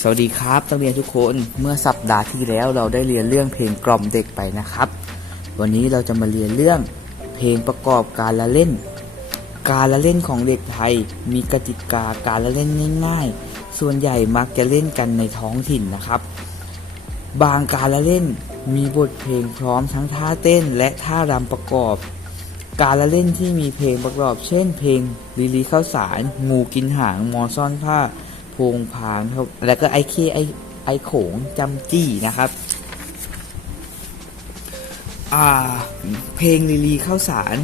สวัสดีครับนักเรียนทุกคนเมื่อสัปดาห์ที่แล้วเราได้เรียนเรื่องเพลงกล่อมเด็กไปนะครับ วันนี้เราจะมาเรียนเรื่องเพลงประกอบการละเล่น การละเล่นของเด็กไทย มีกติกาการละเล่นง่าย ๆ ส่วนใหญ่มักจะเล่นกันในท้องถิ่นนะครับ บางการละเล่นมีบทเพลงพร้อมทั้งท่าเต้นและท่ารำประกอบ การละเล่นที่มีเพลงประกอบ เช่น เพลงลีลีข้าวสารงูกินหางมอซ่อนผ้า พงพางครับ แล้วก็ไอเคไอไอโขงจำจี้นะครับ อ่า เพลงลีลีข้าวสาร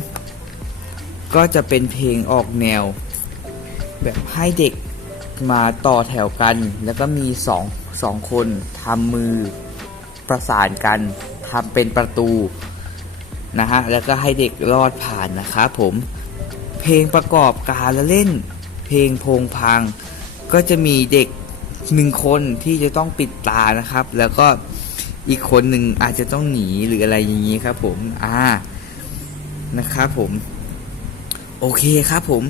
ก็จะเป็นเพลงออกแนว แบบให้เด็กมาต่อแถวกัน แล้วก็มีสองสองคนทำมือประสานกันทำเป็นประตูนะฮะ แล้วก็ให้เด็กลอดผ่านนะครับผม เพลงประกอบการละเล่น เพลงโพงพัง ก็จะมีเด็กหนึ่งคนที่จะต้องปิดตานะครับ แล้วก็อีกคนหนึ่งอาจจะต้องหนีหรืออะไรอย่างนี้ครับ ผมอ่านะครับผม โอเคครับผม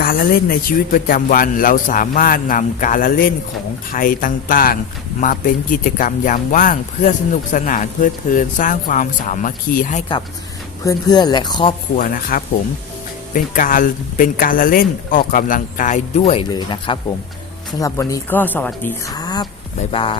การละเล่นในชีวิตประจำวัน เราสามารถนำการละเล่นของไทยต่างๆ มาเป็นกิจกรรมยามว่าง เพื่อสนุกสนานเพลิดเพลินสร้างความสามัคคีให้กับเพื่อนๆและครอบครัวนะครับผม เป็นการเป็นการละเล่นออกกำลังกายด้วยเลยนะครับผมสำหรับวันนี้ก็สวัสดีครับบ๊ายบาย